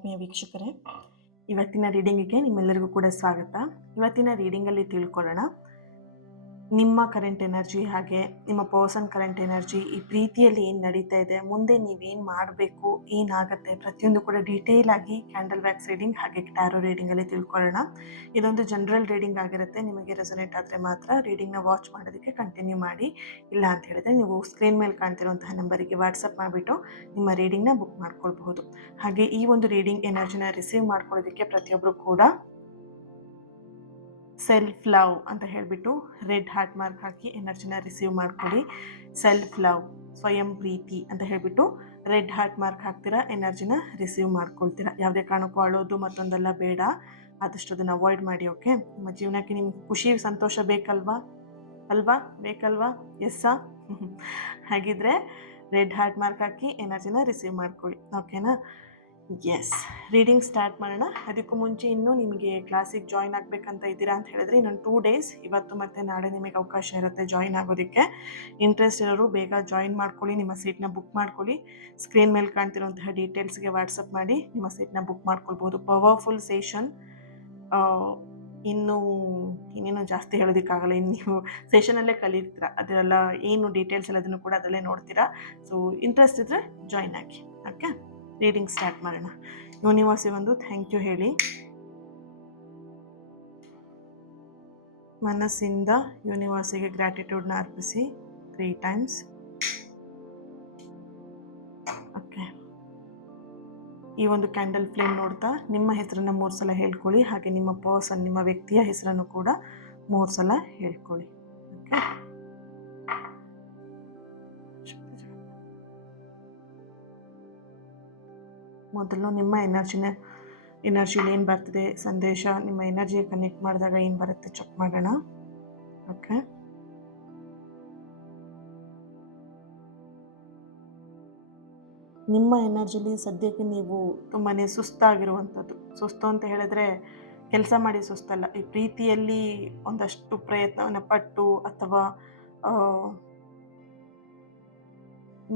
ಆತ್ಮೀಯ ವೀಕ್ಷಕರೇ, ಇವತ್ತಿನ ರೀಡಿಂಗಿಗೆ ನಿಮ್ಮೆಲ್ಲರಿಗೂ ಕೂಡ ಸ್ವಾಗತ. ಇವತ್ತಿನ ರೀಡಿಂಗಲ್ಲಿ ತಿಳ್ಕೊಳ್ಳೋಣ ನಿಮ್ಮ ಕರೆಂಟ್ ಎನರ್ಜಿ, ಹಾಗೆ ನಿಮ್ಮ ಪರ್ಸನ್ ಕರೆಂಟ್ ಎನರ್ಜಿ, ಈ ಪ್ರೀತಿಯಲ್ಲಿ ಏನು ನಡೀತಾ ಇದೆ, ಮುಂದೆ ನೀವೇನು ಮಾಡಬೇಕು, ಏನಾಗುತ್ತೆ, ಪ್ರತಿಯೊಂದು ಕೂಡ ಡೀಟೇಲ್ ಆಗಿ ಕ್ಯಾಂಡಲ್ ವ್ಯಾಕ್ಸ್ ರೀಡಿಂಗ್ ಹಾಗೆ ಟ್ಯಾರೋ ರೀಡಿಂಗಲ್ಲಿ ತಿಳ್ಕೊಳ್ಳೋಣ. ಇದೊಂದು ಜನರಲ್ ರೀಡಿಂಗ್ ಆಗಿರುತ್ತೆ. ನಿಮಗೆ ರೆಸೊನೇಟ್ ಆದರೆ ಮಾತ್ರ ರೀಡಿಂಗ್ನ ವಾಚ್ ಮಾಡೋದಕ್ಕೆ ಕಂಟಿನ್ಯೂ ಮಾಡಿ. ಇಲ್ಲ ಅಂತ ಹೇಳಿದ್ರೆ ನೀವು ಸ್ಕ್ರೀನ್ ಮೇಲೆ ಕಾಣ್ತಿರುವಂತಹ ನಂಬರಿಗೆ ವಾಟ್ಸಪ್ ಮಾಡಿಬಿಟ್ಟು ನಿಮ್ಮ ರೀಡಿಂಗ್ನ ಬುಕ್ ಮಾಡ್ಕೊಳ್ಬಹುದು. ಹಾಗೆ ಈ ಒಂದು ರೀಡಿಂಗ್ ಎನರ್ಜಿನ ರಿಸೀವ್ ಮಾಡ್ಕೊಳ್ಳೋದಕ್ಕೆ ಪ್ರತಿಯೊಬ್ಬರು ಕೂಡ ಸೆಲ್ಫ್ ಲವ್ ಅಂತ ಹೇಳಿಬಿಟ್ಟು ರೆಡ್ ಹಾರ್ಟ್ ಮಾರ್ಕ್ ಹಾಕಿ ಎನರ್ಜಿನ ರಿಸೀವ್ ಮಾಡ್ಕೊಳ್ಳಿ. ಸೆಲ್ಫ್ ಲವ್, ಸ್ವಯಂ ಪ್ರೀತಿ ಅಂತ ಹೇಳಿಬಿಟ್ಟು ರೆಡ್ ಹಾರ್ಟ್ ಮಾರ್ಕ್ ಹಾಕ್ತೀರಾ, ಎನರ್ಜಿನ ರಿಸೀವ್ ಮಾಡ್ಕೊಳ್ತೀರಾ. ಯಾವುದೇ ಕಾರಣಕ್ಕೂ ಅಳೋದು ಮತ್ತೊಂದೆಲ್ಲ ಬೇಡ, ಆದಷ್ಟು ಅದನ್ನು ಅವಾಯ್ಡ್ ಮಾಡಿ. ಓಕೆ, ನಿಮ್ಮ ಜೀವನಕ್ಕೆ ನಿಮ್ಗೆ ಖುಷಿ ಸಂತೋಷ ಬೇಕಲ್ವಾ? ಎಸ್ಸಾ? ಹಾಗಿದ್ರೆ ರೆಡ್ ಹಾರ್ಟ್ ಮಾರ್ಕ್ ಹಾಕಿ ಎನರ್ಜಿನ ರಿಸೀವ್ ಮಾಡ್ಕೊಳ್ಳಿ. ಓಕೆನಾ? ಎಸ್, ರೀಡಿಂಗ್ ಸ್ಟಾರ್ಟ್ ಮಾಡೋಣ. ಅದಕ್ಕೂ ಮುಂಚೆ ಇನ್ನೂ ನಿಮಗೆ ಕ್ಲಾಸಿಗೆ ಜಾಯಿನ್ ಆಗಬೇಕಂತ ಇದ್ದೀರಾ ಅಂತ ಹೇಳಿದ್ರೆ ಇನ್ನೊಂದು 2 ಡೇಸ್, ಇವತ್ತು ಮತ್ತು ನಾಳೆ ನಿಮಗೆ ಅವಕಾಶ ಇರುತ್ತೆ ಜಾಯಿನ್ ಆಗೋದಕ್ಕೆ. ಇಂಟ್ರೆಸ್ಟ್ ಇರೋರು ಬೇಗ ಜಾಯಿನ್ ಮಾಡ್ಕೊಳ್ಳಿ, ನಿಮ್ಮ ಸೀಟ್ನ ಬುಕ್ ಮಾಡ್ಕೊಳ್ಳಿ. ಸ್ಕ್ರೀನ್ ಮೇಲೆ ಕಾಣ್ತಿರುವಂತಹ ಡೀಟೇಲ್ಸ್ಗೆ ವಾಟ್ಸಪ್ ಮಾಡಿ ನಿಮ್ಮ ಸೀಟ್ನ ಬುಕ್ ಮಾಡ್ಕೊಳ್ಬೋದು. Powerful session. ಇನ್ನೇನು ಜಾಸ್ತಿ ಹೇಳೋದಕ್ಕಾಗಲ್ಲ. ಇನ್ನು ನೀವು ಸೆಷನಲ್ಲೇ ಕಲಿತೀರಾ, ಅದೆಲ್ಲ ಏನು ಡೀಟೇಲ್ಸ್ ಎಲ್ಲ ಅದನ್ನು ಕೂಡ ಅದರಲ್ಲೇ ನೋಡ್ತೀರಾ. ಸೊ ಇಂಟ್ರೆಸ್ಟ್ ಇದ್ದರೆ ಜಾಯಿನ್ ಆಗಿ. ಓಕೆ, ರೀಡಿಂಗ್ ಸ್ಟಾರ್ಟ್ ಮಾಡೋಣ. ಯೂನಿವರ್ಸಿ ಒಂದು ಥ್ಯಾಂಕ್ ಯು ಹೇಳಿ. ಮನಸ್ಸಿಂದ ಯೂನಿವರ್ಸಿಗೆ ಗ್ರ್ಯಾಟಿಟ್ಯೂಡ್ನ ಅರ್ಪಿಸಿ 3 ಟೈಮ್ಸ್. ಓಕೆ, ಈ ಒಂದು ಕ್ಯಾಂಡಲ್ ಫ್ಲೇಮ್ ನೋಡ್ತಾ ನಿಮ್ಮ ಹೆಸರನ್ನು 3 ಸಲ ಹೇಳ್ಕೊಳ್ಳಿ. ಹಾಗೆ ನಿಮ್ಮ ಪರ್ಸನ್, ನಿಮ್ಮ ವ್ಯಕ್ತಿಯ ಹೆಸರನ್ನು ಕೂಡ 3 ಸಲ ಹೇಳ್ಕೊಳ್ಳಿ. ಓಕೆ, ಮೊದಲು ನಿಮ್ಮ ಎನರ್ಜಿಲಿ ಏನು ಬರ್ತಿದೆ ಸಂದೇಶ, ನಿಮ್ಮ ಎನರ್ಜಿಗೆ ಕನೆಕ್ಟ್ ಮಾಡಿದಾಗ ಏನು ಬರುತ್ತೆ ಚೆಕ್ ಮಾಡೋಣ. ಓಕೆ, ನಿಮ್ಮ ಎನರ್ಜಿಲಿ ಸದ್ಯಕ್ಕೆ ನೀವು ತುಂಬಾ ಸುಸ್ತಾಗಿರುವಂಥದ್ದು. ಸುಸ್ತು ಅಂತ ಹೇಳಿದ್ರೆ ಕೆಲಸ ಮಾಡಿ ಸುಸ್ತಲ್ಲ, ಈ ಪ್ರೀತಿಯಲ್ಲಿ ಒಂದಷ್ಟು ಪ್ರಯತ್ನವನ್ನು ಪಟ್ಟು ಅಥವಾ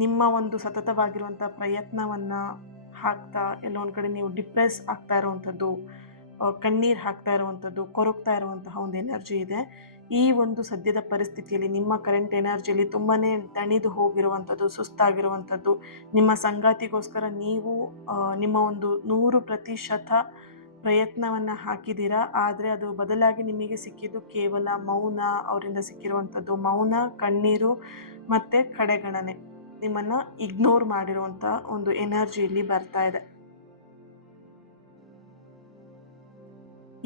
ನಿಮ್ಮ ಒಂದು ಸತತವಾಗಿರುವಂಥ ಪ್ರಯತ್ನವನ್ನು ಹಾಕ್ತಾ ಎಲ್ಲೋ ಒಂದು ಕಡೆ ನೀವು ಡಿಪ್ರೆಸ್ ಆಗ್ತಾ ಇರುವಂಥದ್ದು, ಕಣ್ಣೀರು ಹಾಕ್ತಾ ಇರುವಂಥದ್ದು, ಕೊರಗ್ತಾ ಇರುವಂತಹ ಒಂದು ಎನರ್ಜಿ ಇದೆ. ಈ ಒಂದು ಸದ್ಯದ ಪರಿಸ್ಥಿತಿಯಲ್ಲಿ ನಿಮ್ಮ ಕರೆಂಟ್ ಎನರ್ಜಿಯಲ್ಲಿ ತುಂಬಾ ದಣಿದು ಹೋಗಿರುವಂಥದ್ದು, ಸುಸ್ತಾಗಿರುವಂಥದ್ದು, ನಿಮ್ಮ ಸಂಗಾತಿಗೋಸ್ಕರ ನೀವು ನಿಮ್ಮ ಒಂದು 100% ಪ್ರಯತ್ನವನ್ನು ಹಾಕಿದ್ದೀರಾ. ಆದರೆ ಅದು ಬದಲಾಗಿ ನಿಮಗೆ ಸಿಕ್ಕಿದ್ದು ಕೇವಲ ಮೌನ. ಅವರಿಂದ ಸಿಕ್ಕಿರುವಂಥದ್ದು ಮೌನ, ಕಣ್ಣೀರು ಮತ್ತು ಕಡೆಗಣನೆ. ನಿಮ್ಮನ್ನು ಇಗ್ನೋರ್ ಮಾಡಿರುವಂಥ ಒಂದು ಎನರ್ಜಿ ಇಲ್ಲಿ ಬರ್ತಾ ಇದೆ.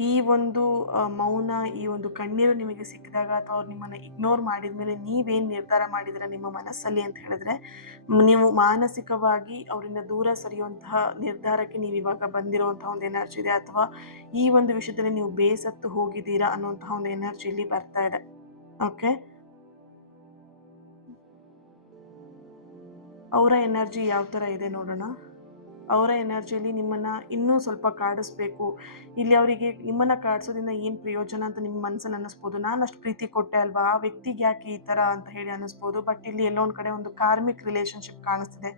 ಈ ಒಂದು ಮೌನ, ಈ ಒಂದು ಕಣ್ಣೀರು ನಿಮಗೆ ಸಿಕ್ಕಿದಾಗ ಅಥವಾ ಅವ್ರು ನಿಮ್ಮನ್ನು ಇಗ್ನೋರ್ ಮಾಡಿದ ಮೇಲೆ ನೀವೇನು ನಿರ್ಧಾರ ಮಾಡಿದ್ದೀರ ನಿಮ್ಮ ಮನಸ್ಸಲ್ಲಿ ಅಂತ ಹೇಳಿದ್ರೆ, ನೀವು ಮಾನಸಿಕವಾಗಿ ಅವರಿಂದ ದೂರ ಸರಿಯುವಂತಹ ನಿರ್ಧಾರಕ್ಕೆ ನೀವು ಇವಾಗ ಬಂದಿರುವಂತಹ ಒಂದು ಎನರ್ಜಿ ಇದೆ. ಅಥವಾ ಈ ಒಂದು ವಿಷಯದಲ್ಲಿ ನೀವು ಬೇಸತ್ತು ಹೋಗಿದ್ದೀರಾ ಅನ್ನುವಂತಹ ಒಂದು ಎನರ್ಜಿ ಇಲ್ಲಿ ಬರ್ತಾ ಇದೆ. ಓಕೆ, ಅವರ ಎನರ್ಜಿ ಯಾವ ಥರ ಇದೆ ನೋಡೋಣ. ಅವರ ಎನರ್ಜಿಯಲ್ಲಿ ನಿಮ್ಮನ್ನು ಇನ್ನೂ ಸ್ವಲ್ಪ ಕಾಡಿಸ್ಬೇಕು. ಇಲ್ಲಿ ಅವರಿಗೆ ನಿಮ್ಮನ್ನು ಕಾಡಿಸೋದ್ರಿಂದ ಏನು ಪ್ರಯೋಜನ ಅಂತ ನಿಮ್ಮ ಮನಸ್ಸಲ್ಲಿ ಅನ್ನಿಸ್ಬೋದು. ನಾನು ಅಷ್ಟು ಪ್ರೀತಿ ಕೊಟ್ಟೆ ಅಲ್ವಾ, ಆ ವ್ಯಕ್ತಿಗೆ ಯಾಕೆ ಈ ಥರ ಅಂತ ಹೇಳಿ ಅನ್ನಿಸ್ಬೋದು. ಬಟ್ ಇಲ್ಲಿ ಎಲ್ಲೋ ಒಂದು ಕಡೆ ಒಂದು ಕಾರ್ಮಿಕ್ ರಿಲೇಷನ್ಶಿಪ್ ಕಾಣಿಸ್ತಿದೆ,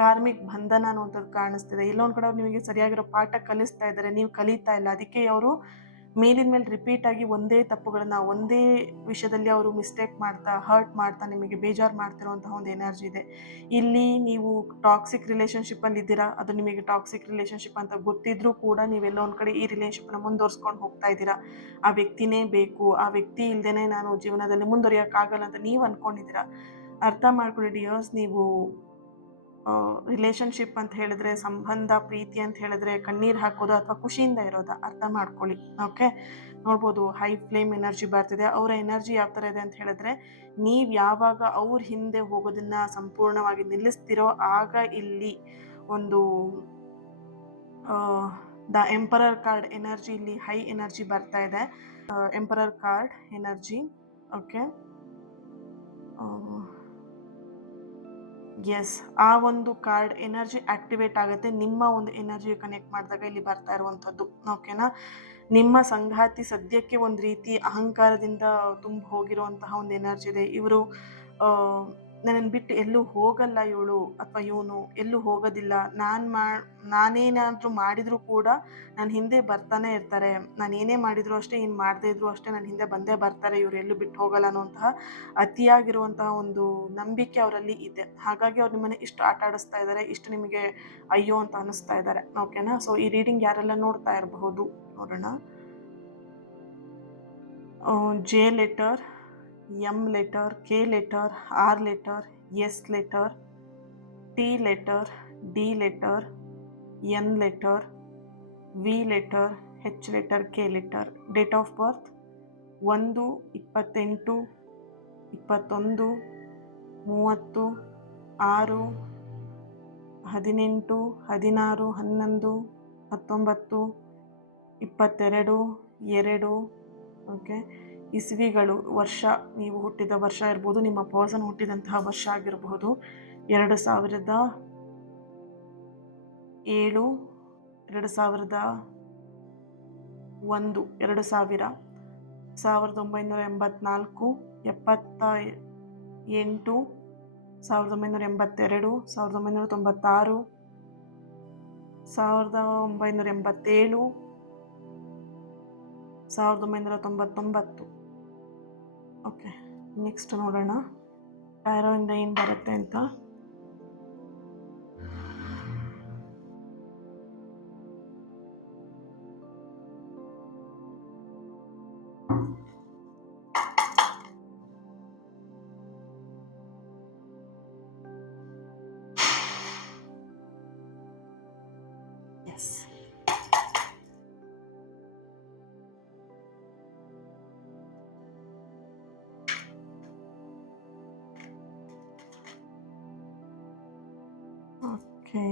ಕಾರ್ಮಿಕ್ ಬಂಧನ ಅನ್ನುವಂಥದ್ದು ಕಾಣಿಸ್ತಿದೆ. ಎಲ್ಲೋ ಒಂದು ಕಡೆ ಅವ್ರು ನಿಮಗೆ ಸರಿಯಾಗಿರೋ ಪಾಠ ಕಲಿಸ್ತಾ ಇದ್ದಾರೆ, ನೀವು ಕಲಿತಾ ಇಲ್ಲ. ಅದಕ್ಕೆ ಅವರು ಮೇಲಿನ ಮೇಲೆ ರಿಪೀಟಾಗಿ ಒಂದೇ ತಪ್ಪುಗಳನ್ನ, ಒಂದೇ ವಿಷಯದಲ್ಲಿ ಅವರು ಮಿಸ್ಟೇಕ್ ಮಾಡ್ತಾ, ಹರ್ಟ್ ಮಾಡ್ತಾ, ನಿಮಗೆ ಬೇಜಾರು ಮಾಡ್ತಿರುವಂತಹ ಒಂದು ಎನರ್ಜಿ ಇದೆ. ಇಲ್ಲಿ ನೀವು ಟಾಕ್ಸಿಕ್ ರಿಲೇಷನ್ಶಿಪ್ಪಲ್ಲಿ ಇದ್ದೀರಾ, ಅದು ನಿಮಗೆ ಟಾಕ್ಸಿಕ್ ರಿಲೇಷನ್ಶಿಪ್ ಅಂತ ಗೊತ್ತಿದ್ರೂ ಕೂಡ ನೀವೆಲ್ಲೋ ಒಂದು ಕಡೆ ಈ ರಿಲೇಷನ್ಶಿಪ್ನ ಮುಂದುವರ್ಸ್ಕೊಂಡು ಹೋಗ್ತಾ ಇದ್ದೀರಾ. ಆ ವ್ಯಕ್ತಿನೇ ಬೇಕು, ಆ ವ್ಯಕ್ತಿ ಇಲ್ಲದೇ ನಾನು ಜೀವನದಲ್ಲಿ ಮುಂದುವರಿಯೋಕ್ಕಾಗಲ್ಲ ಅಂತ ನೀವು ಅಂದ್ಕೊಂಡಿದ್ದೀರಾ. ಅರ್ಥ ಮಾಡ್ಕೊಳ್ಳಿ ಡಿಯರ್ಸ್, ನೀವು ರಿಲೇಷನ್ಶಿಪ್ ಅಂತ ಹೇಳಿದ್ರೆ, ಸಂಬಂಧ, ಪ್ರೀತಿ ಅಂತ ಹೇಳಿದ್ರೆ ಕಣ್ಣೀರು ಹಾಕೋದು ಅಥವಾ ಖುಷಿಯಿಂದ ಇರೋದು ಅರ್ಥ ಮಾಡ್ಕೊಳ್ಳಿ. ಓಕೆ, ನೋಡ್ಬೋದು ಹೈ ಫ್ಲೇಮ್ ಎನರ್ಜಿ ಬರ್ತಿದೆ. ಅವರ ಎನರ್ಜಿ ಯಾವ ಥರ ಇದೆ ಅಂತ ಹೇಳಿದ್ರೆ, ನೀವು ಯಾವಾಗ ಅವ್ರ ಹಿಂದೆ ಹೋಗೋದನ್ನ ಸಂಪೂರ್ಣವಾಗಿ ನಿಲ್ಲಿಸ್ತಿರೋ ಆಗ ಇಲ್ಲಿ ಒಂದು ದ ಎಂಪರರ್ ಕಾರ್ಡ್ ಎನರ್ಜಿ ಇಲ್ಲಿ ಹೈ ಎನರ್ಜಿ ಬರ್ತಾ ಇದೆ. Emperor card energy. Okay, yes, ಆ ಒಂದು ಕಾರ್ಡ್ ಎನರ್ಜಿ ಆಕ್ಟಿವೇಟ್ ಆಗುತ್ತೆ ನಿಮ್ಮ ಒಂದು ಎನರ್ಜಿ ಕನೆಕ್ಟ್ ಮಾಡಿದಾಗ ಇಲ್ಲಿ ಬರ್ತಾ ಇರುವಂಥದ್ದು. ಓಕೆನಾ, ನಿಮ್ಮ ಸಂಗಾತಿ ಸದ್ಯಕ್ಕೆ ಒಂದು ರೀತಿ ಅಹಂಕಾರದಿಂದ ತುಂಬ ಹೋಗಿರುವಂತಹ ಒಂದು ಎನರ್ಜಿ ಇದೆ. ಇವರು ನನ್ನನ್ನು ಬಿಟ್ಟು ಎಲ್ಲೂ ಹೋಗಲ್ಲ ಇವಳು ಅಥವಾ ಇವನು, ಎಲ್ಲೂ ಹೋಗೋದಿಲ್ಲ. ನಾನೇನಾದರೂ ಮಾಡಿದರೂ ಕೂಡ ನನ್ನ ಹಿಂದೆ ಬರ್ತಾನೆ ಇರ್ತಾರೆ. ನಾನು ಏನೇ ಮಾಡಿದರೂ ಅಷ್ಟೇ, ಏನು ಮಾಡದೇ ಇದ್ರೂ ಅಷ್ಟೇ ನನ್ನ ಹಿಂದೆ ಬಂದೇ ಬರ್ತಾರೆ. ಇವ್ರು ಎಲ್ಲೂ ಬಿಟ್ಟು ಹೋಗಲ್ಲ ಅನ್ನುವಂತಹ ಅತಿಯಾಗಿರುವಂತಹ ಒಂದು ನಂಬಿಕೆ ಅವರಲ್ಲಿ ಇದೆ. ಹಾಗಾಗಿ ಅವ್ರು ನಿಮ್ಮನ್ನು ಇಷ್ಟು ಆಟ ಆಡಿಸ್ತಾ ಇದ್ದಾರೆ, ಇಷ್ಟು ನಿಮಗೆ ಅಯ್ಯೋ ಅಂತ ಅನ್ನಿಸ್ತಾ ಇದ್ದಾರೆ. ಓಕೆನಾ? ಸೊ ಈ ರೀಡಿಂಗ್ ಯಾರೆಲ್ಲ ನೋಡ್ತಾ ಇರಬಹುದು ನೋಡೋಣ. J letter, M letter, K letter, R letter, S letter, T letter, D letter, N letter, V letter, H letter, K letter. Date of birth 1, 20, 30, 30, 6, 16, 19, 22, okay. ಇಸ್ವಿಗಳು, ವರ್ಷ, ನೀವು ಹುಟ್ಟಿದ ವರ್ಷ ಇರ್ಬೋದು, ನಿಮ್ಮ ಪರ್ಸನ್ ಹುಟ್ಟಿದಂತಹ ವರ್ಷ ಆಗಿರಬಹುದು. 2007, 2001, 2000, 1984, 78, 1982, 1996, 1987, 1999. ಓಕೆ, ನೆಕ್ಸ್ಟ್ ನೋಡೋಣ ಟ್ಯಾರೋಯಿಂದ ಏನು ಬರುತ್ತೆ ಅಂತ. Yes, okay.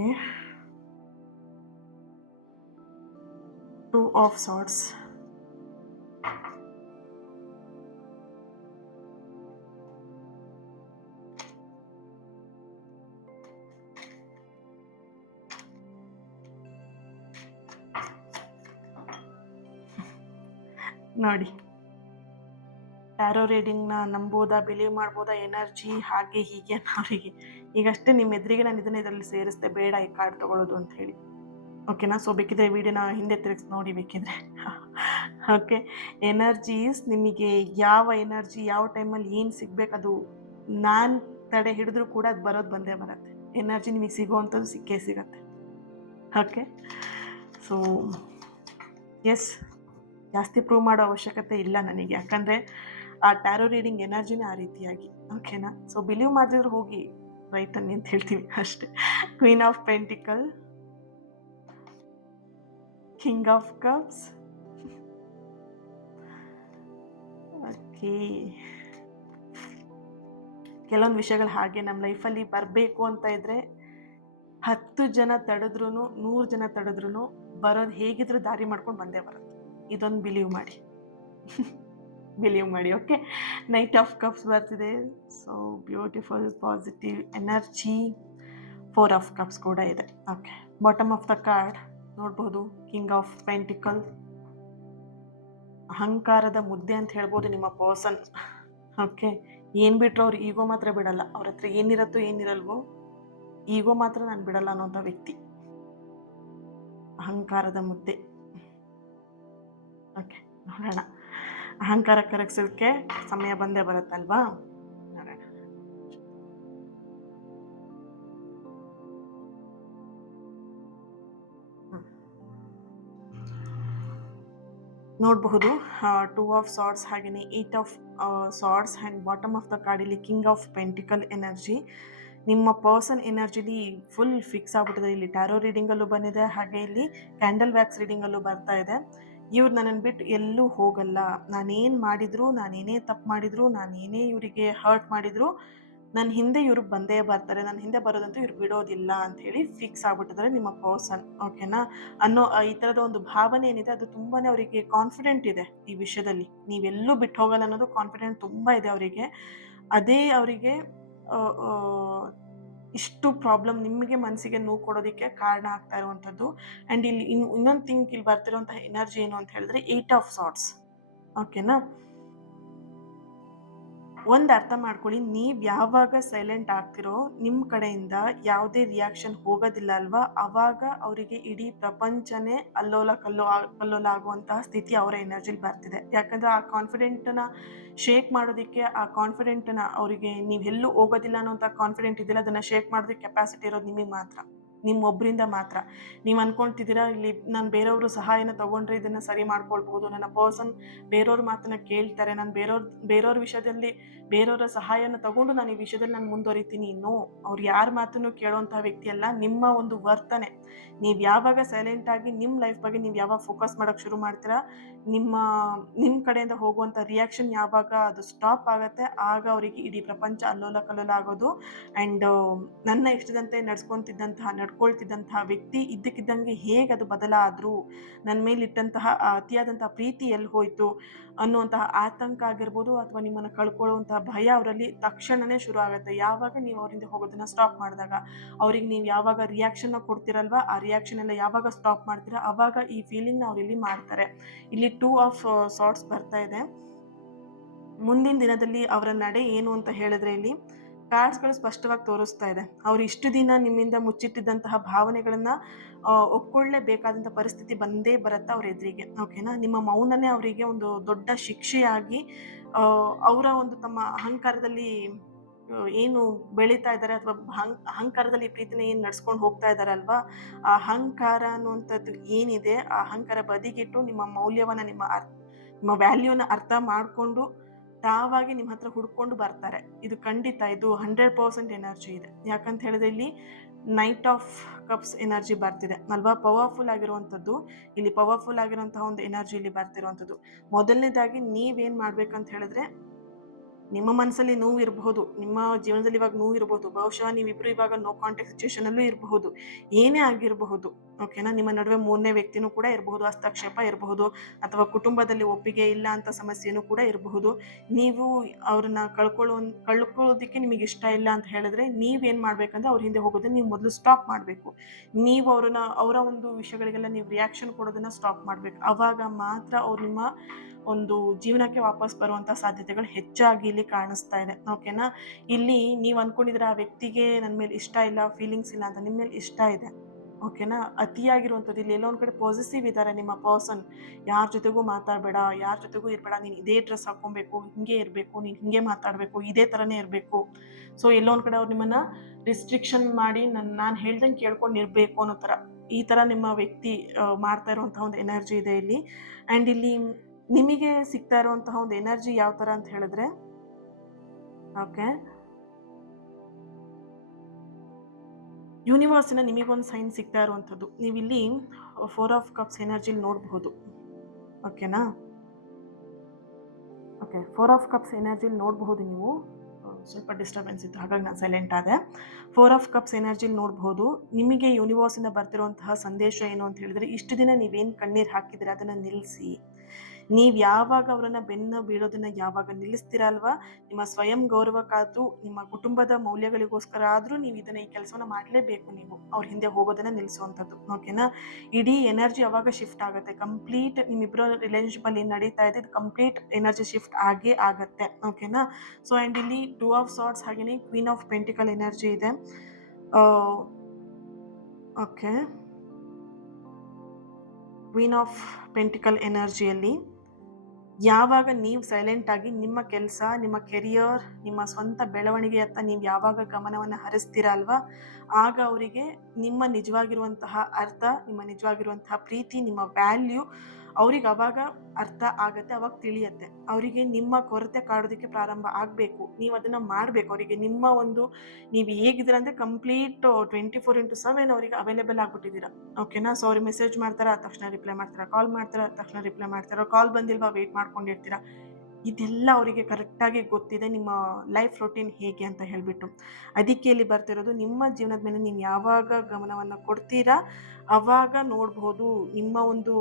2 of Swords. ನೋಡಿ, ಟ್ಯಾರೋ ರೀಡಿಂಗ್ನ ನಂಬೋದಾ, ಬಿಲೀವ್ ಮಾಡ್ಬೋದಾ, ಎನರ್ಜಿ ಹಾಗೆ ಹೀಗೆ ಅವರಿಗೆ ಈಗಷ್ಟೇ ನಿಮ್ಮ ಎದುರಿಗೆ ನಾನು ಇದರಲ್ಲಿ ಸೇರಿಸ್ದೆ, ಬೇಡ ಈ ಕಾರ್ಡ್ ತೊಗೊಳ್ಳೋದು ಅಂತ ಹೇಳಿ. ಓಕೆನಾ? ಸೊ ಬೇಕಿದ್ರೆ ವಿಡಿಯೋನ ಹಿಂದೆ ತಿರುಗಿಸಿ ನೋಡಿ ಬೇಕಿದ್ರೆ. ಓಕೆ, ಎನರ್ಜೀಸ್ ನಿಮಗೆ ಯಾವ ಎನರ್ಜಿ ಯಾವ ಟೈಮಲ್ಲಿ ಏನು ಸಿಗಬೇಕು, ಅದು ನಾನು ತಡೆ ಹಿಡಿದ್ರೂ ಕೂಡ ಅದು ಬಂದೇ ಬರುತ್ತೆ. ಎನರ್ಜಿ ನಿಮಗೆ ಸಿಗೋವಂಥದ್ದು ಸಿಕ್ಕೇ ಸಿಗತ್ತೆ. ಓಕೆ, ಸೊ ಎಸ್, ಜಾಸ್ತಿ ಪ್ರೂವ್ ಮಾಡೋ ಅವಶ್ಯಕತೆ ಇಲ್ಲ ನನಗೆ, ಯಾಕಂದರೆ ಆ ಟ್ಯಾರೋ ರೀಡಿಂಗ್ ಎನರ್ಜಿನೇ ಆ ರೀತಿಯಾಗಿ. ಓಕೆನಾ? ಸೊ ಬಿಲೀವ್ ಮಾಡಿದ್ರು ಹೋಗಿ ರೈಟ್ ಅನ್ನಿ ಅಂತ ಹೇಳ್ತೀವಿ ಅಷ್ಟೇ. Queen of pentacle, king of cups. Okay, ಕೆಲವೊಂದು ವಿಷಯಗಳು ಹಾಗೆ ನಮ್ಮ ಲೈಫಲ್ಲಿ ಬರಬೇಕು ಅಂತ ಇದ್ದರೆ 10 ಜನ ತಡೆದ್ರೂ 100 ಜನ ತಡೆದ್ರೂ ಬರೋದು ಹೇಗಿದ್ರೂ ದಾರಿ ಮಾಡ್ಕೊಂಡು ಬಂದೇ ಬರುತ್ತೆ. ಇದೊಂದು ಬಿಲೀವ್ ಮಾಡಿ. ಬಿಲೀವ್ ಮಾಡಿ. ಓಕೆ, ನೈಟ್ ಆಫ್ ಕಪ್ಸ್ ಬರ್ತಿದೆ. So beautiful positive energy. 4 of cups ಕೂಡ ಇದೆ. Okay, bottom of the card ನೋಡ್ಬೋದು, ಕಿಂಗ್ ಆಫ್ ಪೆಂಟಿಕಲ್. ಅಹಂಕಾರದ ಮುದ್ದೆ ಅಂತ ಹೇಳ್ಬೋದು ನಿಮ್ಮ ಪರ್ಸನ್. ಓಕೆ, ಏನು ಬಿಟ್ಟರು ಅವ್ರು ಈಗೋ ಮಾತ್ರ ಬಿಡಲ್ಲ. ಅವ್ರ ಹತ್ರ ಏನಿರತ್ತೋ ಏನಿರಲ್ವೋ ಈಗೋ ಮಾತ್ರ ನಾನು ಬಿಡಲ್ಲ ಅನ್ನೋಂಥ ವ್ಯಕ್ತಿ. ಅಹಂಕಾರದ ಮುದ್ದೆ. ಓಕೆ, ನೋಡೋಣ. ಅಹಂಕಾರ ಕರಗಿಸೋದಕ್ಕೆ ಸಮಯ ಬಂದೇ ಬರುತ್ತಲ್ವಾ? ನೋಡೋಣ. ನೋಡಬಹುದು 2 ಆಫ್ ಸಾರ್ಡ್ಸ್, ಹಾಗೆಯೇ 8 of swords and bottom of the card ಇಲ್ಲಿ ಕಿಂಗ್ ಆಫ್ ಪೆಂಟಿಕಲ್ ಎನರ್ಜಿ. ನಿಮ್ಮ ಪರ್ಸನ್ ಎನರ್ಜಿಲಿ ಫುಲ್ ಫಿಕ್ಸ್ ಆಗ್ಬಿಟ್ಟಿದೆ. ಇಲ್ಲಿ ಟ್ಯಾರೋ ರೀಡಿಂಗಲ್ಲೂ ಬಂದಿದೆ, ಹಾಗೆ ಇಲ್ಲಿ ಕ್ಯಾಂಡಲ್ ವ್ಯಾಕ್ಸ್ ರೀಡಿಂಗಲ್ಲೂ ಬರ್ತಾ ಇದೆ. ಇವ್ರು ನನ್ನನ್ನು ಬಿಟ್ಟು ಎಲ್ಲೂ ಹೋಗಲ್ಲ. ನಾನೇನು ಮಾಡಿದ್ರು, ನಾನೇನೇ ತಪ್ಪು ಮಾಡಿದ್ರು, ನಾನೇನೇ ಇವರಿಗೆ ಹರ್ಟ್ ಮಾಡಿದ್ರು ನನ್ನ ಹಿಂದೆ ಇವ್ರು ಬಂದೇ ಬರ್ತಾರೆ, ನನ್ನ ಹಿಂದೆ ಬರೋದಂತೂ ಇವ್ರು ಬಿಡೋದಿಲ್ಲ ಅಂತ ಹೇಳಿ ಫಿಕ್ಸ್ ಆಗ್ಬಿಟ್ಟಿದ್ದಾರೆ ನಿಮ್ಮ ಪರ್ಸನ್. ಓಕೆನಾ? ಅನ್ನೋ ಈ ಥರದ ಒಂದು ಭಾವನೆ ಏನಿದೆ ಅದು ತುಂಬಾ ಅವರಿಗೆ ಕಾನ್ಫಿಡೆಂಟ್ ಇದೆ ಈ ವಿಷಯದಲ್ಲಿ. ನೀವೆಲ್ಲೂ ಬಿಟ್ಟು ಹೋಗಲ್ಲ ಅನ್ನೋದು ಕಾನ್ಫಿಡೆಂಟ್ ತುಂಬ ಇದೆ ಅವರಿಗೆ. ಅದೇ ಅವರಿಗೆ ಇಷ್ಟು ಪ್ರಾಬ್ಲಮ್ ನಿಮಗೆ ಮನಸ್ಸಿಗೆ ನೋವು ಕೊಡೋದಕ್ಕೆ ಕಾರಣ ಆಗ್ತಾ ಇರುವಂಥದ್ದು. ಆ್ಯಂಡ್ ಇಲ್ಲಿ ಇನ್ನೊಂದು ಥಿಂಗ್ ಇಲ್ಲಿ ಬರ್ತಿರುವಂತಹ ಎನರ್ಜಿ ಏನು ಅಂತ ಹೇಳಿದ್ರೆ 8 ಆಫ್ ಸಾರ್ಡ್ಸ್. ಓಕೆನಾ? ಒಂದು ಅರ್ಥ ಮಾಡ್ಕೊಳ್ಳಿ, ನೀವು ಯಾವಾಗ ಸೈಲೆಂಟ್ ಆಗ್ತಿರೋ ನಿಮ್ಮ ಕಡೆಯಿಂದ ಯಾವುದೇ ರಿಯಾಕ್ಷನ್ ಹೋಗೋದಿಲ್ಲ ಅಲ್ವಾ, ಅವಾಗ ಅವರಿಗೆ ಇಡೀ ಪ್ರಪಂಚನೇ ಕಲ್ಲೋಲ ಆಗುವಂತಹ ಸ್ಥಿತಿ ಅವರ ಎನರ್ಜಿಲಿ ಬರ್ತಿದೆ. ಯಾಕಂದರೆ ಆ ಕಾನ್ಫಿಡೆಂಟನ್ನ ಶೇಕ್ ಮಾಡೋದಕ್ಕೆ, ಆ ಕಾನ್ಫಿಡೆಂಟನ್ನ ಅವರಿಗೆ ನೀವು ಎಲ್ಲೂ ಹೋಗೋದಿಲ್ಲ ಅನ್ನೋಂಥ ಕಾನ್ಫಿಡೆಂಟ್ ಇದೆಯಲ್ಲ, ಅದನ್ನು ಶೇಕ್ ಮಾಡೋದಕ್ಕೆ ಕೆಪಾಸಿಟಿ ಇರೋದು ನಿಮಗೆ ಮಾತ್ರ, ನಿಮ್ಮೊಬ್ಬರಿಂದ ಮಾತ್ರ. ನೀವು ಅಂದ್ಕೊಳ್ತಿದ್ದೀರಾ ಇಲ್ಲಿ ನಾನು ಬೇರೆಯವರು ಸಹಾಯನ ತೊಗೊಂಡ್ರೆ ಇದನ್ನು ಸರಿ ಮಾಡ್ಕೊಳ್ಬೋದು, ನನ್ನ ಪರ್ಸನ್ ಬೇರೆಯವ್ರ ಮಾತನ್ನ ಕೇಳ್ತಾರೆ, ನಾನು ಬೇರೆಯವ್ರ ವಿಷಯದಲ್ಲಿ ಬೇರೆಯವರ ಸಹಾಯನ ತಗೊಂಡು ನಾನು ಈ ವಿಷಯದಲ್ಲಿ ನಾನು ಮುಂದುವರಿತೀನಿ. ನೋ, ಅವ್ರು ಯಾರ ಮಾತನ್ನು ಕೇಳುವಂತಹ ವ್ಯಕ್ತಿ ಅಲ್ಲ. ನಿಮ್ಮ ಒಂದು ವರ್ತನೆ, ನೀವು ಯಾವಾಗ ಸೈಲೆಂಟ್ ಆಗಿ ನಿಮ್ಮ ಲೈಫ್ ಬಗ್ಗೆ ನೀವು ಯಾವಾಗ ಫೋಕಸ್ ಮಾಡೋಕ್ಕೆ ಶುರು ಮಾಡ್ತೀರಾ, ನಿಮ್ಮ ಕಡೆಯಿಂದ ಹೋಗುವಂಥ ರಿಯಾಕ್ಷನ್ ಯಾವಾಗ ಅದು ಸ್ಟಾಪ್ ಆಗುತ್ತೆ, ಆಗ ಅವರಿಗೆ ಇಡೀ ಪ್ರಪಂಚ ಅಲ್ಲೋಲ ಕಲ್ಲೋಲ ಆಗೋದು. ಆ್ಯಂಡ್ ನನ್ನ ಇಷ್ಟದಂತೆ ನಡ್ಕೊಳ್ತಿದ್ದಂತಹ ವ್ಯಕ್ತಿ ಇದ್ದಕ್ಕಿದ್ದಂಗೆ ಹೇಗೆ ಅದು ಬದಲಾದರು, ನನ್ನ ಮೇಲೆ ಇಟ್ಟಂತಹ ಅತಿಯಾದಂತಹ ಪ್ರೀತಿ ಎಲ್ಲಿ ಹೋಯಿತು ಅನ್ನುವಂತಹ ಆತಂಕ ಆಗಿರ್ಬೋದು, ಅಥವಾ ನಿಮ್ಮನ್ನು ಕಳ್ಕೊಳ್ಳುವಂತಹ ಭಯ ಅವರಲ್ಲಿ ತಕ್ಷಣವೇ ಶುರು ಆಗುತ್ತೆ. ಯಾವಾಗ ನೀವು ಅವರಿಂದ ಹೋಗೋದನ್ನು ಸ್ಟಾಪ್ ಮಾಡಿದಾಗ, ಅವ್ರಿಗೆ ನೀವು ಯಾವಾಗ ರಿಯಾಕ್ಷನ್ನ ಕೊಡ್ತಿರಲ್ವ, ಆ ರಿಯಾಕ್ಷನ್ ಎಲ್ಲ ಯಾವಾಗ ಸ್ಟಾಪ್ ಮಾಡ್ತೀರಾ, ಆವಾಗ ಈ ಫೀಲಿಂಗ್ನ ಅವ್ರು ಇಲ್ಲಿ ಮಾಡ್ತಾರೆ. ಇಲ್ಲಿ 2 ಆಫ್ ಸಾರ್ಟ್ಸ್ ಬರ್ತಾ ಇದೆ. ಮುಂದಿನ ದಿನದಲ್ಲಿ ಅವರ ನಡೆ ಏನು ಅಂತ ಹೇಳಿದ್ರೆ, ಇಲ್ಲಿ ಕಾರ್ಡ್ಸ್ಗಳು ಸ್ಪಷ್ಟವಾಗಿ ತೋರಿಸ್ತಾ ಇದೆ. ಅವ್ರು ಇಷ್ಟು ದಿನ ನಿಮ್ಮಿಂದ ಮುಚ್ಚಿಟ್ಟಿದ್ದಂತಹ ಭಾವನೆಗಳನ್ನು ಒಪ್ಕೊಳ್ಳೇಬೇಕಾದಂಥ ಪರಿಸ್ಥಿತಿ ಬಂದೇ ಬರುತ್ತೆ ಅವ್ರ ಎದುರಿಗೆ. ಓಕೆನಾ, ನಿಮ್ಮ ಮೌನನೇ ಅವರಿಗೆ ಒಂದು ದೊಡ್ಡ ಶಿಕ್ಷೆಯಾಗಿ ಅವರ ಒಂದು ತಮ್ಮ ಅಹಂಕಾರದಲ್ಲಿ ಏನು ಬೆಳೀತಾ ಇದ್ದಾರೆ, ಅಥವಾ ಅಹಂಕಾರದಲ್ಲಿ ಪ್ರೀತಿನ ಏನು ನಡ್ಸ್ಕೊಂಡು ಹೋಗ್ತಾ ಇದ್ದಾರಲ್ವಾ, ಆ ಅಹಂಕಾರ ಅನ್ನುವಂಥದ್ದು ಏನಿದೆ, ಆ ಅಹಂಕಾರ ಬದಿಗಿಟ್ಟು ನಿಮ್ಮ ಮೌಲ್ಯವನ್ನು, ನಿಮ್ಮ ವ್ಯಾಲ್ಯೂನ ಅರ್ಥ ಮಾಡಿಕೊಂಡು ತಾವಾಗಿ ನಿಮ್ಮ ಹತ್ರ ಹುಡ್ಕೊಂಡು ಬರ್ತಾರೆ. ಇದು ಖಂಡಿತ, ಇದು 100% ಎನರ್ಜಿ ಇದೆ. ಯಾಕಂತ ಹೇಳಿದ್ರೆ ಇಲ್ಲಿ ನೈಟ್ ಆಫ್ ಕಪ್ಸ್ ಎನರ್ಜಿ ಬರ್ತಿದೆ ಅಲ್ವಾ, ಪವರ್ಫುಲ್ ಆಗಿರುವಂಥದ್ದು. ಇಲ್ಲಿ ಪವರ್ಫುಲ್ ಆಗಿರುವಂತಹ ಒಂದು ಎನರ್ಜಿ ಇಲ್ಲಿ ಬರ್ತಿರುವಂಥದ್ದು. ಮೊದಲನೇದಾಗಿ ನೀವೇನು ಮಾಡ್ಬೇಕಂತ ಹೇಳಿದ್ರೆ, ನಿಮ್ಮ ಮನಸ್ಸಲ್ಲಿ ನೋವು ಇರಬಹುದು, ನಿಮ್ಮ ಜೀವನದಲ್ಲಿ ಇವಾಗ ನೋವು ಇರಬಹುದು, ಬಹುಶಃ ನೀವಿಬ್ರು ಇವಾಗ ನೋ ಕಾಂಟ್ಯಾಕ್ಟ್ ಸಿಚುವೇಶನಲ್ಲೂ ಇರಬಹುದು, ಏನೇ ಆಗಿರಬಹುದು. ಓಕೆನಾ, ನಿಮ್ಮ ನಡುವೆ 3ನೇ ವ್ಯಕ್ತಿನೂ ಕೂಡ ಇರಬಹುದು, ಹಸ್ತಕ್ಷೇಪ ಇರಬಹುದು, ಅಥವಾ ಕುಟುಂಬದಲ್ಲಿ ಒಪ್ಪಿಗೆ ಇಲ್ಲ ಅಂತ ಸಮಸ್ಯೆನೂ ಕೂಡ ಇರಬಹುದು. ನೀವು ಅವ್ರನ್ನ ಕಳ್ಕೊಳ್ಳೋದಕ್ಕೆ ನಿಮಗೆ ಇಷ್ಟ ಇಲ್ಲ ಅಂತ ಹೇಳಿದ್ರೆ, ನೀವೇನು ಮಾಡ್ಬೇಕಂದ್ರೆ ಅವ್ರ ಹಿಂದೆ ಹೋಗೋದನ್ನ ನೀವು ಮೊದಲು ಸ್ಟಾಪ್ ಮಾಡಬೇಕು. ನೀವು ಅವರ ಒಂದು ವಿಷಯಗಳಿಗೆಲ್ಲ ನೀವು ರಿಯಾಕ್ಷನ್ ಕೊಡೋದನ್ನ ಸ್ಟಾಪ್ ಮಾಡಬೇಕು. ಆವಾಗ ಮಾತ್ರ ಅವ್ರು ನಿಮ್ಮ ಒಂದು ಜೀವನಕ್ಕೆ ವಾಪಸ್ ಬರುವಂಥ ಸಾಧ್ಯತೆಗಳು ಹೆಚ್ಚಾಗಿ ಇಲ್ಲಿ ಕಾಣಿಸ್ತಾ ಇದೆ. ಓಕೆನಾ, ಇಲ್ಲಿ ನೀವು ಅಂದ್ಕೊಂಡಿದ್ರೆ ಆ ವ್ಯಕ್ತಿಗೆ ನನ್ನ ಮೇಲೆ ಇಷ್ಟ ಇಲ್ಲ, ಫೀಲಿಂಗ್ಸ್ ಇಲ್ಲ ಅಂತ, ನಿಮ್ಮ ಮೇಲೆ ಇಷ್ಟ ಇದೆ. ಓಕೆನಾ, ಅತಿಯಾಗಿರುವಂಥದ್ದು. ಇಲ್ಲಿ ಎಲ್ಲೋ ಒಂದು ಕಡೆ ಪಾಸಿಟಿವ್ ಇದ್ದಾರೆ ನಿಮ್ಮ ಪರ್ಸನ್. ಯಾರ ಜೊತೆಗೂ ಮಾತಾಡಬೇಡ, ಯಾರ ಜೊತೆಗೂ ಇರಬೇಡ, ನೀನು ಇದೇ ಡ್ರೆಸ್ ಹಾಕ್ಕೊಬೇಕು, ಹಿಂಗೆ ಇರಬೇಕು, ನೀನು ಹಿಂಗೆ ಮಾತಾಡಬೇಕು, ಇದೇ ಥರನೇ ಇರಬೇಕು. ಸೊ ಎಲ್ಲೋ ಒಂದು ಕಡೆ ಅವ್ರು ನಿಮ್ಮನ್ನು ರಿಸ್ಟ್ರಿಕ್ಷನ್ ಮಾಡಿ ನಾನು ಹೇಳ್ದಂಗೆ ಕೇಳ್ಕೊಂಡು ಇರಬೇಕು ಅನ್ನೋ ಥರ, ಈ ಥರ ನಿಮ್ಮ ವ್ಯಕ್ತಿ ಮಾಡ್ತಾ ಇರುವಂಥ ಒಂದು ಎನರ್ಜಿ ಇದೆ ಇಲ್ಲಿ. ಆ್ಯಂಡ್ ಇಲ್ಲಿ ನಿಮಗೆ ಸಿಗ್ತಾ ಇರುವಂತಹ ಒಂದು ಎನರ್ಜಿ ಯಾವ ಥರ ಅಂತ ಹೇಳಿದ್ರೆ, ಓಕೆ, ಯೂನಿವರ್ಸಿನ ನಿಮಗೊಂದು ಸೈನ್ ಸಿಗ್ತಾ ಇರುವಂಥದ್ದು. ನೀವಿಲ್ಲಿ 4 ಆಫ್ ಕಪ್ಸ್ ಎನರ್ಜಿಲಿ ನೋಡಬಹುದು. ಓಕೆನಾ, ಓಕೆ, 4 ಆಫ್ ಕಪ್ಸ್ ಎನರ್ಜಿಲಿ ನೋಡಬಹುದು ನೀವು. ಸ್ವಲ್ಪ ಡಿಸ್ಟರ್ಬೆನ್ಸ್ ಇತ್ತು, ಹಾಗಾಗಿ ನಾನು ಸೈಲೆಂಟ್ ಆದೆ. 4 ಆಫ್ ಕಪ್ಸ್ ಎನರ್ಜಿಲಿ ನೋಡಬಹುದು. ನಿಮಗೆ ಯೂನಿವರ್ಸಿಂದ ಬರ್ತಿರುವಂತಹ ಸಂದೇಶ ಏನು ಅಂತ ಹೇಳಿದ್ರೆ, ಇಷ್ಟು ದಿನ ನೀವೇನು ಕಣ್ಣೀರು ಹಾಕಿದ್ದೀರ ಅದನ್ನು ನಿಲ್ಲಿಸಿ. ನೀವು ಯಾವಾಗ ಅವರನ್ನು ಬೆನ್ನು ಬೀಳೋದನ್ನು ಯಾವಾಗ ನಿಲ್ಲಿಸ್ತೀರ ಅಲ್ವಾ, ನಿಮ್ಮ ಸ್ವಯಂ ಗೌರವಕ್ಕಾದರೂ, ನಿಮ್ಮ ಕುಟುಂಬದ ಮೌಲ್ಯಗಳಿಗೋಸ್ಕರ ಆದರೂ ನೀವು ಈ ಕೆಲಸವನ್ನು ಮಾಡಲೇಬೇಕು. ನೀವು ಅವ್ರ ಹಿಂದೆ ಹೋಗೋದನ್ನು ನಿಲ್ಲಿಸುವಂಥದ್ದು. ಓಕೆನಾ, ಇಡೀ ಎನರ್ಜಿ ಅವಾಗ ಶಿಫ್ಟ್ ಆಗುತ್ತೆ. ಕಂಪ್ಲೀಟ್ ನಿಮ್ಮಿಬ್ಬರ ರಿಲೇಶನ್ಶಿಪ್ಪಲ್ಲಿ ನಡೀತಾ ಇದೆ, ಇದು ಕಂಪ್ಲೀಟ್ ಎನರ್ಜಿ ಶಿಫ್ಟ್ ಆಗೇ ಆಗುತ್ತೆ. ಓಕೆನಾ, ಸೊ ಆ್ಯಂಡ್ ಇಲ್ಲಿ 2 ಆಫ್ ಸಾರ್ಟ್ಸ್ ಹಾಗೆಯೇ ಕ್ವೀನ್ ಆಫ್ ಪೆಂಟಿಕಲ್ ಎನರ್ಜಿ ಇದೆ. ಓಕೆ, ಕ್ವೀನ್ ಆಫ್ ಪೆಂಟಿಕಲ್ ಎನರ್ಜಿಯಲ್ಲಿ ಯಾವಾಗ ನೀವು ಸೈಲೆಂಟಾಗಿ ನಿಮ್ಮ ಕೆಲಸ, ನಿಮ್ಮ ಕೆರಿಯರ್, ನಿಮ್ಮ ಸ್ವಂತ ಬೆಳವಣಿಗೆಯತ್ತ ನೀವು ಯಾವಾಗ ಗಮನವನ್ನು ಹರಿಸ್ತೀರ ಅಲ್ವಾ, ಆಗ ಅವರಿಗೆ ನಿಮ್ಮ ನಿಜವಾಗಿರುವಂತಹ ಅರ್ಥ, ನಿಮ್ಮ ನಿಜವಾಗಿರುವಂತಹ ಪ್ರೀತಿ, ನಿಮ್ಮ ವ್ಯಾಲ್ಯೂ ಅವ್ರಿಗೆ ಅವಾಗ ಅರ್ಥ ಆಗುತ್ತೆ, ಅವಾಗ ತಿಳಿಯುತ್ತೆ. ಅವರಿಗೆ ನಿಮ್ಮ ಕೊರತೆ ಕಾಡೋದಕ್ಕೆ ಪ್ರಾರಂಭ ಆಗಬೇಕು. ನೀವು ಅದನ್ನು ಮಾಡಬೇಕು. ಅವರಿಗೆ ನಿಮ್ಮ ಒಂದು, ನೀವು ಹೇಗಿದ್ದೀರ ಅಂದರೆ ಕಂಪ್ಲೀಟ್ 24/7 ಅವರಿಗೆ ಅವೈಲೇಬಲ್ ಆಗಿಬಿಟ್ಟಿದ್ದೀರಾ. ಓಕೆನಾ, ಸೊ ಅವ್ರಿಗೆ ಮೆಸೇಜ್ ಮಾಡ್ತಾರೆ, ಅದ ತಕ್ಷಣ ರಿಪ್ಲೈ ಮಾಡ್ತಾರೆ, ಕಾಲ್ ಮಾಡ್ತಾರೆ, ಅದ ತಕ್ಷಣ ರಿಪ್ಲೈ ಮಾಡ್ತಾರೆ, ಕಾಲ್ ಬಂದಿಲ್ವಾ ವೆಯ್ಟ್ ಮಾಡ್ಕೊಂಡಿರ್ತೀರಾ. ಇದೆಲ್ಲ ಅವರಿಗೆ ಕರೆಕ್ಟಾಗಿ ಗೊತ್ತಿದೆ, ನಿಮ್ಮ ಲೈಫ್ ರೊಟೀನ್ ಹೇಗೆ ಅಂತ ಹೇಳಿಬಿಟ್ಟು. ಅದಕ್ಕೆ ಇಲ್ಲಿ ಬರ್ತಿರೋದು, ನಿಮ್ಮ ಜೀವನದ ಮೇಲೆ ನೀವು ಯಾವಾಗ ಗಮನವನ್ನು ಕೊಡ್ತೀರಾ ಆವಾಗ ನೋಡ್ಬೋದು ನಿಮ್ಮ ಒಂದು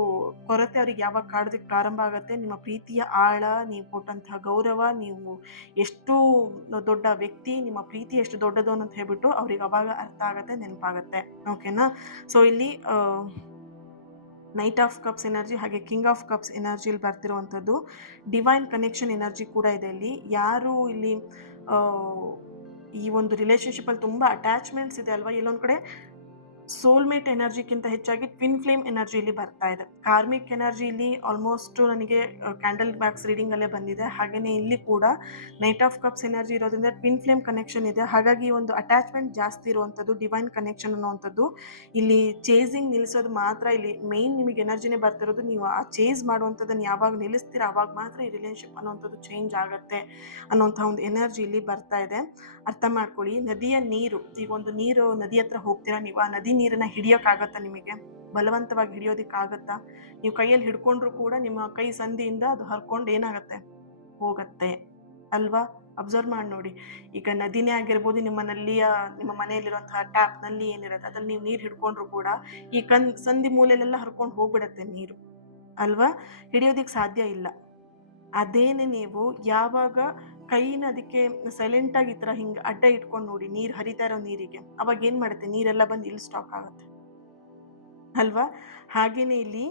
ಕೊರತೆ ಅವ್ರಿಗೆ ಯಾವಾಗ ಕಾಡೋದಕ್ಕೆ ಪ್ರಾರಂಭ ಆಗುತ್ತೆ. ನಿಮ್ಮ ಪ್ರೀತಿಯ ಆಳ, ನೀವು ಕೊಟ್ಟಂತಹ ಗೌರವ, ನೀವು ಎಷ್ಟು ದೊಡ್ಡ ವ್ಯಕ್ತಿ, ನಿಮ್ಮ ಪ್ರೀತಿ ಎಷ್ಟು ದೊಡ್ಡದು ಅಂತ ಹೇಳ್ಬಿಟ್ಟು ಅವ್ರಿಗೆ ಅವಾಗ ಅರ್ಥ ಆಗುತ್ತೆ, ನೆನಪಾಗುತ್ತೆ. ಓಕೆನಾ, ಸೊ ಇಲ್ಲಿ ನೈಟ್ ಆಫ್ ಕಪ್ಸ್ ಎನರ್ಜಿ ಹಾಗೆ ಕಿಂಗ್ ಆಫ್ ಕಪ್ಸ್ ಎನರ್ಜಿಲಿ ಬರ್ತಿರುವಂಥದ್ದು. ಡಿವೈನ್ ಕನೆಕ್ಷನ್ ಎನರ್ಜಿ ಕೂಡ ಇದೆ ಇಲ್ಲಿ. ಯಾರು ಇಲ್ಲಿ ಆ, ಈ ಒಂದು ರಿಲೇಶನ್ಶಿಪ್ಪಲ್ಲಿ ತುಂಬ ಅಟ್ಯಾಚ್ಮೆಂಟ್ಸ್ ಇದೆ ಅಲ್ವಾ, ಇಲ್ಲೊಂದು ಕಡೆ ಸೋಲ್ಮೇಟ್ ಎನರ್ಜಿಗಿಂತ ಹೆಚ್ಚಾಗಿ ಟ್ವಿನ್ ಫ್ಲೇಮ್ ಎನರ್ಜಿ ಇಲ್ಲಿ ಬರ್ತಾ ಇದೆ. ಕಾರ್ಮಿಕ್ ಎನರ್ಜಿ ಇಲ್ಲಿ ಆಲ್ಮೋಸ್ಟ್ ನನಗೆ ಕ್ಯಾಂಡಲ್ ಬ್ಯಾಕ್ಸ್ ರೀಡಿಂಗ್ ಅಲ್ಲೇ ಬಂದಿದೆ. ಹಾಗೆಯೇ ಇಲ್ಲಿ ಕೂಡ ನೈಟ್ ಆಫ್ ಕಪ್ಸ್ ಎನರ್ಜಿ ಇರೋದ್ರಿಂದ ಟ್ವಿನ್ ಫ್ಲೇಮ್ ಕನೆಕ್ಷನ್ ಇದೆ. ಹಾಗಾಗಿ ಒಂದು ಅಟ್ಯಾಚ್ಮೆಂಟ್ ಜಾಸ್ತಿ ಇರುವಂಥದ್ದು, ಡಿವೈನ್ ಕನೆಕ್ಷನ್ ಅನ್ನುವಂಥದ್ದು. ಇಲ್ಲಿ ಚೇಸಿಂಗ್ ನಿಲ್ಲಿಸೋದು ಮಾತ್ರ ಇಲ್ಲಿ ಮೇನ್ ನಿಮಗೆ ಎನರ್ಜಿನೇ ಬರ್ತಿರೋದು. ನೀವು ಆ ಚೇಸ್ ಮಾಡುವಂಥದ್ದನ್ನು ಯಾವಾಗ ನಿಲ್ಲಿಸ್ತೀರಾ ಆವಾಗ ಮಾತ್ರ ಈ ರಿಲೇಶನ್ಶಿಪ್ ಅನ್ನುವಂಥದ್ದು ಚೇಂಜ್ ಆಗುತ್ತೆ ಅನ್ನೋಂಥ ಒಂದು ಎನರ್ಜಿ ಇಲ್ಲಿ ಬರ್ತಾ ಇದೆ. ಅರ್ಥ ಮಾಡ್ಕೊಳ್ಳಿ. ನದಿಯ ನೀರು, ಈಗ ಒಂದು ನೀರು ನದಿ ಹತ್ರ ಹೋಗ್ತೀರಾ ನೀವು, ಆ ನದಿ ನೀರನ್ನ ಹಿಡಿಯೋಕ್ಕಾಗತ್ತಾ ನಿಮಗೆ? ಬಲವಂತವಾಗಿ ಹಿಡಿಯೋದಕ್ಕಾಗತ್ತಾ? ನೀವು ಕೈಯಲ್ಲಿ ಹಿಡ್ಕೊಂಡ್ರು ಕೂಡ ನಿಮ್ಮ ಕೈ ಸಂದಿಯಿಂದ ಅದು ಹರ್ಕೊಂಡು ಏನಾಗುತ್ತೆ, ಹೋಗತ್ತೆ ಅಲ್ವಾ? ಅಬ್ಸರ್ವ್ ಮಾಡಿ ನೋಡಿ. ಈಗ ನದಿನೇ ಆಗಿರ್ಬೋದು, ನಿಮ್ಮ ಮನೆಯಲ್ಲಿರುವಂತಹ ಟ್ಯಾಪ್ ನಲ್ಲಿ ಏನಿರುತ್ತೆ ಅದ್ರಲ್ಲಿ ನೀವು ನೀರು ಹಿಡ್ಕೊಂಡ್ರು ಕೂಡ ಈ ಸಂಧಿ ಮೂಲೆಯಲ್ಲೆಲ್ಲ ಹರ್ಕೊಂಡು ಹೋಗ್ಬಿಡತ್ತೆ ನೀರು ಅಲ್ವಾ? ಹಿಡಿಯೋದಿಕ್ ಸಾಧ್ಯ ಇಲ್ಲ. ಅದೇನೆ ನೀವು ಯಾವಾಗ ಕೈನ ಅದಕ್ಕೆ ಸೈಲೆಂಟಾಗಿ ಈ ಥರ ಹಿಂಗೆ ಅಡ್ಡ ಇಟ್ಕೊಂಡು ನೋಡಿ, ನೀರು ಹರಿತಾ ಇರೋ ನೀರಿಗೆ, ಅವಾಗ ಏನು ಮಾಡುತ್ತೆ, ನೀರೆಲ್ಲ ಬಂದು ಇಲ್ಲಿ ಸ್ಟಾಕ್ ಆಗುತ್ತೆ ಅಲ್ವಾ? ಹಾಗೇನೆ ಇಲ್ಲಿ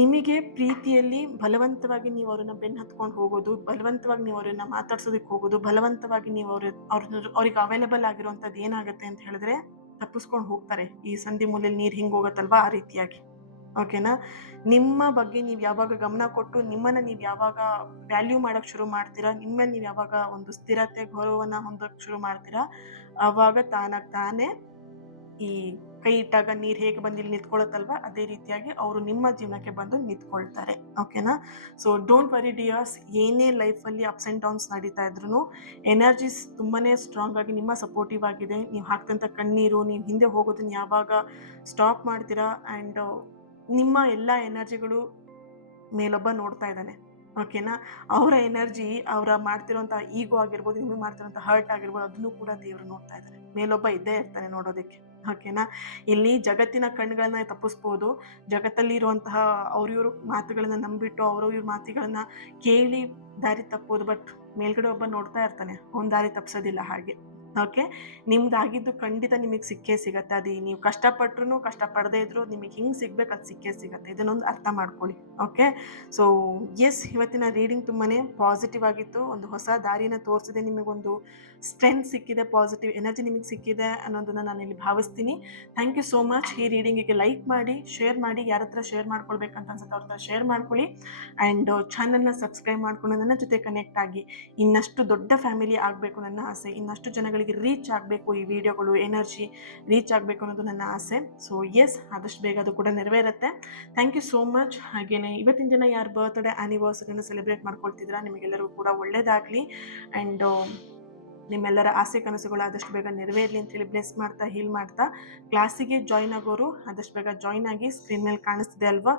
ನಿಮಗೆ ಪ್ರೀತಿಯಲ್ಲಿ ಬಲವಂತವಾಗಿ ನೀವು ಅವ್ರನ್ನ ಬೆನ್ನು ಹತ್ಕೊಂಡು ಹೋಗೋದು, ಬಲವಂತವಾಗಿ ನೀವು ಅವ್ರನ್ನ ಮಾತಾಡ್ಸೋದಕ್ಕೆ ಹೋಗೋದು, ಬಲವಂತವಾಗಿ ನೀವು ಅವ್ರಿಗೆ ಅವೈಲೇಬಲ್ ಆಗಿರುವಂಥದ್ದು ಏನಾಗುತ್ತೆ ಅಂತ ಹೇಳಿದ್ರೆ ತಪ್ಪಿಸ್ಕೊಂಡು ಹೋಗ್ತಾರೆ. ಈ ಸಂಧಿ ಮೂಲೆಯಲ್ಲಿ ನೀರು ಹಿಂಗೆ ಹೋಗುತ್ತಲ್ವಾ, ಆ ರೀತಿಯಾಗಿ. ಓಕೆನಾ? ನಿಮ್ಮ ಬಗ್ಗೆ ನೀವು ಯಾವಾಗ ಗಮನ ಕೊಟ್ಟು ನಿಮ್ಮನ್ನು ನೀವು ಯಾವಾಗ ವ್ಯಾಲ್ಯೂ ಮಾಡೋಕ್ಕೆ ಶುರು ಮಾಡ್ತೀರಾ, ನಿಮ್ಮಲ್ಲಿ ನೀವು ಯಾವಾಗ ಒಂದು ಸ್ಥಿರತೆ ಗೌರವನ ಹೊಂದೋಕ್ಕೆ ಶುರು ಮಾಡ್ತೀರಾ, ಆವಾಗ ತಾನೇ ಈ ಕೈ ಇಟ್ಟಾಗ ನೀರು ಹೇಗೆ ಬಂದು ಇಲ್ಲಿ ನಿಂತ್ಕೊಳ್ಳುತ್ತಲ್ವ, ಅದೇ ರೀತಿಯಾಗಿ ಅವರು ನಿಮ್ಮ ಜೀವನಕ್ಕೆ ಬಂದು ನಿಂತ್ಕೊಳ್ತಾರೆ. ಓಕೆನಾ? So don't worry dears. ಏನೇ ಲೈಫಲ್ಲಿ ಅಪ್ಸ್ ಆ್ಯಂಡ್ ಡೌನ್ಸ್ ನಡೀತಾ ಇದ್ರು ಎನರ್ಜೀಸ್ ತುಂಬಾ ಸ್ಟ್ರಾಂಗ್ ಆಗಿ ನಿಮ್ಮ ಸಪೋರ್ಟಿವ್ ಆಗಿದೆ. ನೀವು ಹಾಕ್ತಂಥ ಕಣ್ಣೀರು, ನೀವು ಹಿಂದೆ ಹೋಗೋದನ್ನ ಯಾವಾಗ ಸ್ಟಾಪ್ ಮಾಡ್ತೀರಾ, ಆ್ಯಂಡ್ ನಿಮ್ಮ ಎಲ್ಲ ಎನರ್ಜಿಗಳು ಮೇಲೊಬ್ಬ ನೋಡ್ತಾ ಇದ್ದಾನೆ. ಓಕೆನಾ? ಅವರ ಎನರ್ಜಿ, ಅವರ ಮಾಡ್ತಿರೋಂಥ ಈಗೋ ಆಗಿರ್ಬೋದು, ನಿಮಗೆ ಮಾಡ್ತಿರೋಂಥ ಹರ್ಟ್ ಆಗಿರ್ಬೋದು, ಅದನ್ನು ಕೂಡ ದೇವರು ನೋಡ್ತಾ ಇದ್ದಾರೆ. ಮೇಲೊಬ್ಬ ಇದ್ದೇ ಇರ್ತಾನೆ ನೋಡೋದಕ್ಕೆ. ಓಕೆನಾ? ಇಲ್ಲಿ ಜಗತ್ತಿನ ಕಣ್ಣುಗಳನ್ನ ತಪ್ಪಿಸ್ಬೋದು, ಜಗತ್ತಲ್ಲಿ ಇರುವಂತಹ ಅವ್ರಿವ್ರ ಮಾತುಗಳನ್ನ ನಂಬಿಟ್ಟು ಅವ್ರವ್ರ ಮಾತುಗಳನ್ನ ಕೇಳಿ ದಾರಿ ತಪ್ಪೋದು. ಬಟ್ ಮೇಲ್ಗಡೆ ಒಬ್ಬ ನೋಡ್ತಾ ಇರ್ತಾನೆ, ಅವ್ನ ದಾರಿ ತಪ್ಪಿಸೋದಿಲ್ಲ. ಹಾಗೆ ಓಕೆ, ನಿಮ್ದಾಗಿದ್ದು ಖಂಡಿತ ನಿಮಗೆ ಸಿಕ್ಕೇ ಸಿಗತ್ತೆ. ಅದು ನೀವು ಕಷ್ಟಪಟ್ರು ಕಷ್ಟಪಡದೇ ಇದ್ರು ನಿಮಗೆ ಹಿಂಗೆ ಸಿಗ್ಬೇಕು, ಅದು ಸಿಕ್ಕೇ ಸಿಗತ್ತೆ. ಇದನ್ನೊಂದು ಅರ್ಥ ಮಾಡ್ಕೊಳ್ಳಿ. ಓಕೆ, ಸೊ ಎಸ್, ಇವತ್ತಿನ ರೀಡಿಂಗ್ ತುಂಬಾ ಪಾಸಿಟಿವ್ ಆಗಿತ್ತು. ಒಂದು ಹೊಸ ದಾರಿನ ತೋರಿಸಿದೆ, ನಿಮಗೊಂದು ಸ್ಟ್ರೆಂತ್ ಸಿಕ್ಕಿದೆ, ಪಾಸಿಟಿವ್ ಎನರ್ಜಿ ನಿಮಗೆ ಸಿಕ್ಕಿದೆ ಅನ್ನೋದನ್ನ ನಾನು ಇಲ್ಲಿ ಭಾವಿಸ್ತೀನಿ. Thank you so much. ಈ ರೀಡಿಂಗಿಗೆ ಲೈಕ್ ಮಾಡಿ, ಶೇರ್ ಮಾಡಿ, ಯಾರ ಹತ್ರ ಶೇರ್ ಮಾಡ್ಕೊಳ್ಬೇಕಂತ ಅನ್ಸುತ್ತೆ ಅವ್ರ ಹತ್ರ ಶೇರ್ ಮಾಡ್ಕೊಳ್ಳಿ. ಆ್ಯಂಡ್ ಚಾನಲ್ನ ಸಬ್ಸ್ಕ್ರೈಬ್ ಮಾಡ್ಕೊಂಡು ನನ್ನ ಜೊತೆ ಕನೆಕ್ಟ್ ಆಗಿ ಇನ್ನಷ್ಟು ದೊಡ್ಡ ಫ್ಯಾಮಿಲಿ ಆಗಬೇಕು ನನ್ನ ಆಸೆ. ಇನ್ನಷ್ಟು ಜನಗಳಿಗೆ ರೀಚ್ ಆಗಬೇಕು, ಈ ವಿಡಿಯೋಗಳು ಎನರ್ಜಿ ರೀಚ್ ಆಗಬೇಕು ಅನ್ನೋದು ನನ್ನ ಆಸೆ. ಸೊ ಎಸ್, ಆದಷ್ಟು ಬೇಗ ಅದು ಕೂಡ ನೆರವೇರುತ್ತೆ. Thank you so much. ಹಾಗೆಯೇ ಇವತ್ತಿನ ದಿನ ಯಾರು ಬರ್ತ್ಡೇ ಆ್ಯನಿವರ್ಸರಿನ ಸೆಲೆಬ್ರೇಟ್ ಮಾಡ್ಕೊಳ್ತಿದ್ದೀರಾ, ನಿಮಗೆಲ್ಲರಿಗೂ ಕೂಡ ಒಳ್ಳೇದಾಗಲಿ. ಆ್ಯಂಡ್ ನಿಮ್ಮೆಲ್ಲರ ಆಸೆ ಕನಸುಗಳು ಆದಷ್ಟು ಬೇಗ ನೆರವೇರಲಿ ಅಂತೇಳಿ ಬ್ಲೆಸ್ ಮಾಡ್ತಾ, ಹೀಲ್ ಮಾಡ್ತಾ, ಕ್ಲಾಸಿಗೆ ಜಾಯ್ನ್ ಆಗೋರು ಆದಷ್ಟು ಬೇಗ ಜಾಯ್ನ್ ಆಗಿ. ಸ್ಕ್ರೀನ್ ಮೇಲೆ ಕಾಣಿಸ್ತಿದೆ ಅಲ್ವಾ,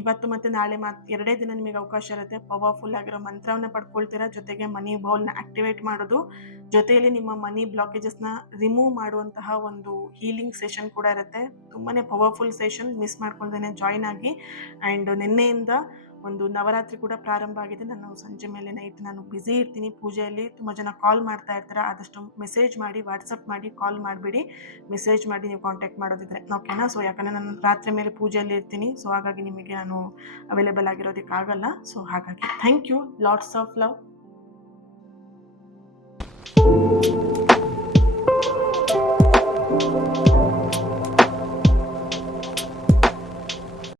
ಇವತ್ತು ಮತ್ತು ನಾಳೆ 2 ದಿನ ನಿಮಗೆ ಅವಕಾಶ ಇರುತ್ತೆ. ಪವರ್ಫುಲ್ ಆಗಿರೋ ಮಂತ್ರವನ್ನು ಪಡ್ಕೊಳ್ತೀರಾ, ಜೊತೆಗೆ ಮನಿ ಬೌಲ್ನ ಆಕ್ಟಿವೇಟ್ ಮಾಡೋದು, ಜೊತೆಯಲ್ಲಿ ನಿಮ್ಮ ಮನಿ ಬ್ಲಾಕೇಜಸ್ನ ರಿಮೂವ್ ಮಾಡುವಂತಹ ಒಂದು ಹೀಲಿಂಗ್ ಸೆಷನ್ ಕೂಡ ಇರುತ್ತೆ. ತುಂಬಾ ಪವರ್ಫುಲ್ ಸೆಷನ್, ಮಿಸ್ ಮಾಡ್ಕೊಳ್ದೇನೆ ಜಾಯ್ನ್ ಆಗಿ. ಆ್ಯಂಡ್ ನಿನ್ನೆಯಿಂದ ಒಂದು ನವರಾತ್ರಿ ಕೂಡ ಪ್ರಾರಂಭ ಆಗಿದೆ. ನಾನು ಸಂಜೆ ಮೇಲೆ ನೈಟ್ ನಾನು ಬ್ಯುಸಿ ಇರ್ತೀನಿ ಪೂಜೆಯಲ್ಲಿ. ತುಂಬ ಜನ ಕಾಲ್ ಮಾಡ್ತಾ ಇರ್ತಾರೆ, ಆದಷ್ಟು ಮೆಸೇಜ್ ಮಾಡಿ, ವಾಟ್ಸಪ್ ಮಾಡಿ, ಕಾಲ್ ಮಾಡಿಬಿಡಿ. ಮೆಸೇಜ್ ಮಾಡಿ ನೀವು ಕಾಂಟ್ಯಾಕ್ಟ್ ಮಾಡೋದಿದ್ರೆ. ಓಕೆನಾ? ಸೊ ಯಾಕಂದರೆ ನಾನು ರಾತ್ರಿ ಮೇಲೆ ಪೂಜೆಯಲ್ಲಿ ಇರ್ತೀನಿ, ಸೊ ಹಾಗಾಗಿ ನಿಮಗೆ ನಾನು ಅವೈಲೇಬಲ್ ಆಗಿರೋದಕ್ಕಾಗಲ್ಲ. ಸೊ ಹಾಗಾಗಿ thank you, lots of love.